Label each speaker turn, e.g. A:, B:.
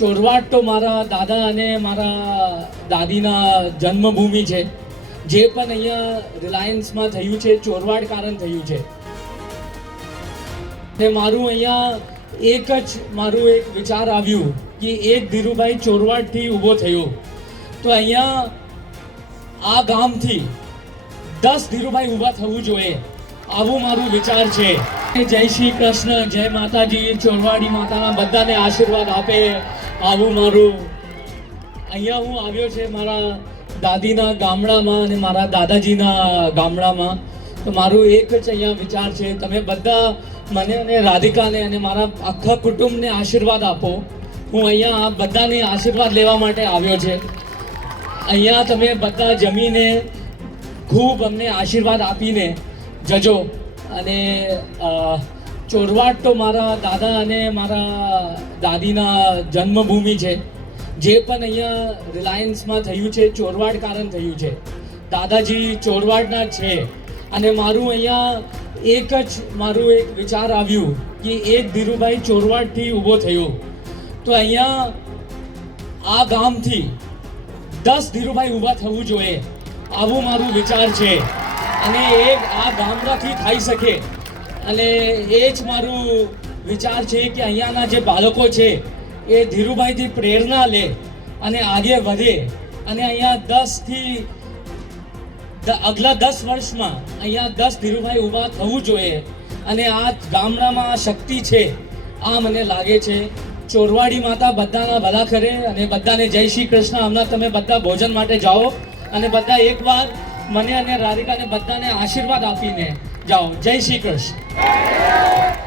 A: ચોરવાટ તો મારા દાદા અને મારા દાદીના જન્મભૂમિ છે જે પણ અહીંયા રિલાયન્સમાં થયું છે ચોરવાડ કારણ થયું છે ને મારું અહીંયા એક જ મારું એક વિચાર આવ્યું કે એક ધીરુભાઈ ચોરવાડથી ઊભો થયો તો અહીંયા આ ગામથી દસ ધીરુભાઈ ઊભા થવું જોઈએ આવું મારું વિચાર છે
B: જય શ્રી કૃષ્ણ જય માતાજી ચોરવાડી માતાના બધાને આશીર્વાદ આપે આવું મારું અહીંયા હું આવ્યો છે મારા દાદીના ગામડામાં અને મારા દાદાજીના ગામડામાં તો મારું એક જ અહીંયા વિચાર છે તમે બધા મને અને રાધિકાને અને મારા આખા કુટુંબને આશીર્વાદ આપો હું અહીંયા આ બધાને આશીર્વાદ લેવા માટે આવ્યો છે અહીંયા તમે બધા જમીને ખૂબ અમને આશીર્વાદ આપીને જજો અને ચોરવાડ તો મારા દાદા અને મારા દાદીના જન્મભૂમિ છે જે પણ અહીંયા રિલાયન્સમાં થયું છે ચોરવાડ કારણ થયું છે દાદાજી ચોરવાડના છે અને મારું અહીંયા એક જ મારું એક વિચાર આવ્યું કે એક ધીરુભાઈ ચોરવાડથી ઊભો થયો તો અહીંયા આ ગામથી દસ ધીરુભાઈ ઊભા થવું જોઈએ આવું મારું વિચાર છે અને એ આ ગામડાથી થઈ શકે અને એ જ મારું વિચાર છે કે અહીંયાના જે બાળકો છે એ ધીરુભાઈથી પ્રેરણા લે અને આગે વધે અને અહીંયા દસથી આગલા દસ વર્ષમાં અહીંયા દસ ધીરુભાઈ ઊભા થવું જોઈએ અને આ ગામડામાં આ શક્તિ છે આ મને લાગે છે ચોરવાડી માતા બધાના ભલા કરે અને બધાને જય શ્રી કૃષ્ણ હમણાં તમે બધા ભોજન માટે જાઓ અને બધા એકવાર મને અને રાધિકાને બધાને આશીર્વાદ આપીને જાઓ જય શ્રી કૃષ્ણ